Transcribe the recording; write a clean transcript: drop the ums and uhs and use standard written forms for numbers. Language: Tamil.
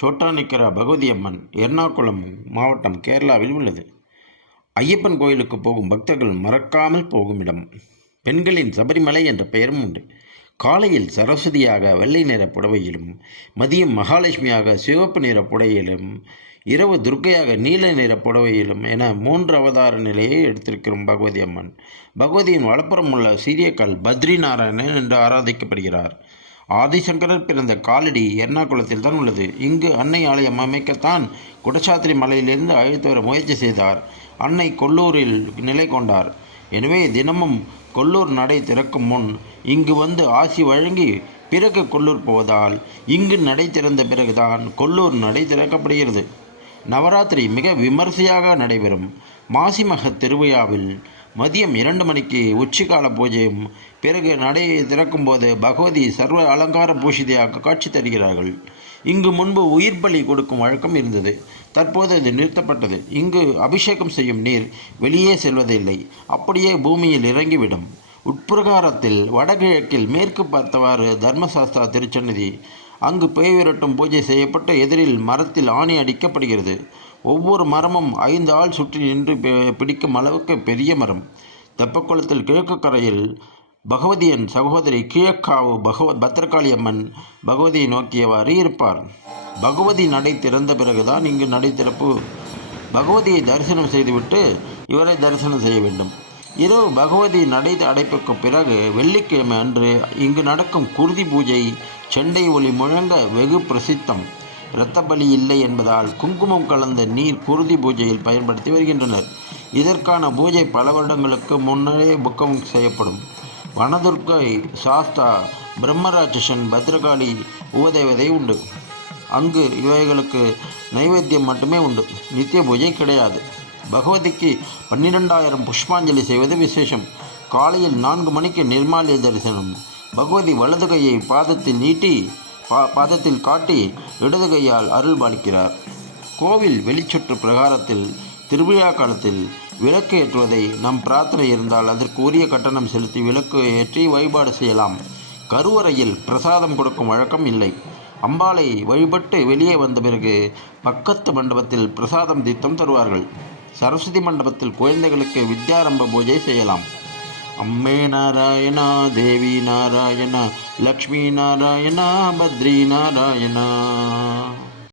சோட்டானிக்கரா பகவதி அம்மன் எர்ணாகுளம் மாவட்டம், கேரளாவில் உள்ளது. ஐயப்பன் கோயிலுக்கு போகும் பக்தர்கள் மறக்காமல் போகும் இடம். பெண்களின் சபரிமலை என்ற பெயரும் உண்டு. காலையில் சரஸ்வதியாக வெள்ளை நிற புடவையிலும், மதியம் மகாலட்சுமியாக சிவப்பு நிற புடவையிலும், இரவு துர்க்கையாக நீல நிற புடவையிலும் என 3 அவதார நிலையை எடுத்திருக்கிறோம் பகவதி அம்மன். பகவதியின் வலப்புறம் உள்ள சிறிய கல் பத்ரி நாராயணன் என்று ஆராதிக்கப்படுகிறார். ஆதிசங்கரர் பிறந்த காலடி எர்ணாகுளத்தில் தான் உள்ளது. இங்கு அன்னை ஆலயம் அமைக்கத்தான் குடசாத்திரி மலையிலிருந்து அழைத்து வர முயற்சி செய்தார். அன்னை கொல்லூரில் நிலை கொண்டார். எனவே தினமும் கொல்லூர் நடை திறக்கும் முன் இங்கு வந்து ஆசி வழங்கி பிறகு கொல்லூர் போவதால் இங்கு நடை திறந்த பிறகுதான் கொல்லூர் நடை திறக்கப்படுகிறது. நவராத்திரி மிக விமர்சையாக நடைபெறும். மாசிமக திருவிழாவில் மதியம் 2 மணிக்கு உச்சிகால பூஜையும், பிறகு நடை திறக்கும்போது பகவதி சர்வ அலங்கார பூஷிதையாக காட்சி தருகிறார்கள். இங்கு முன்பு உயிர் பலி கொடுக்கும் வழக்கம் இருந்தது. தற்போது அது நிறுத்தப்பட்டது. இங்கு அபிஷேகம் செய்யும் நீர் வெளியே செல்வதில்லை, அப்படியே பூமியில் இறங்கிவிடும். உட்பிரகாரத்தில் வடகிழக்கில் மேற்கு பார்த்தவாறு தர்மசாஸ்திரா திருச்சன்னதி. அங்கு பேய் விரட்டும் பூஜை செய்யப்பட்டு எதிரில் மரத்தில் ஆணி அடிக்கப்படுகிறது. ஒவ்வொரு மரமும் 5 ஆள் சுற்றி நின்று பிடிக்கும் அளவுக்கு பெரிய மரம். தெப்பக்குளத்தில் கிழக்கு கரையில் பகவதியின் சகோதரி கிழக்காவு பத்திரகாளி அம்மன் பகவதியை நோக்கியவாறு இருப்பார். பகவதி நடை திறந்த பிறகுதான் இங்கு நடை திறப்பு. பகவதியை தரிசனம் செய்துவிட்டு இவரை தரிசனம் செய்ய வேண்டும். இரவு பகவதி நடை அடைப்புக்கு பிறகு வெள்ளிக்கிழமை அன்று இங்கு நடக்கும் குருதி பூஜை செண்டை ஒலி முழங்க வெகு பிரசித்தம். இரத்த பலி இல்லை என்பதால் குங்குமம் கலந்த நீர் குருதி பூஜையில் பயன்படுத்தி வருகின்றனர். இதற்கான பூஜை பல வருடங்களுக்கு முன்னரே புக்கம் செய்யப்படும். வனதுர்க்கை, சாஸ்தா, பிரம்மராட்சசன், பத்ரகாளி உபதேவதை உண்டு. அங்கு இவைகளுக்கு நைவேத்தியம் மட்டுமே உண்டு. நித்திய பூஜை கிடையாது. பகவதிக்கு 12,000 புஷ்பாஞ்சலி செய்வது விசேஷம். காலையில் 4 மணிக்கு நிர்மால்ய தரிசனம். பகவதி வலது கையை பாதத்தில் காட்டி இடது கையால் அருள் பாலிக்கிறார். கோவில் வெளிச்சுற்று பிரகாரத்தில் திருவிழா காலத்தில் விளக்கு ஏற்றுவதை நம் பிரார்த்தனை இருந்தால் அதற்கு உரிய கட்டணம் செலுத்தி விளக்கு ஏற்றி வழிபாடு செய்யலாம். கருவறையில் பிரசாதம் கொடுக்கும் வழக்கம் இல்லை. அம்பாளை வழிபட்டு வெளியே வந்த பிறகு பக்கத்து மண்டபத்தில் பிரசாதம் தீர்த்தம் தருவார்கள். சரஸ்வதி மண்டபத்தில் குழந்தைகளுக்கு வித்யாரம்ப பூஜை செய்யலாம். அம்மே நாராயணா, தேவி நாராயணா, லக்ஷ்மி நாராயணா, பத்ரி நாராயணா.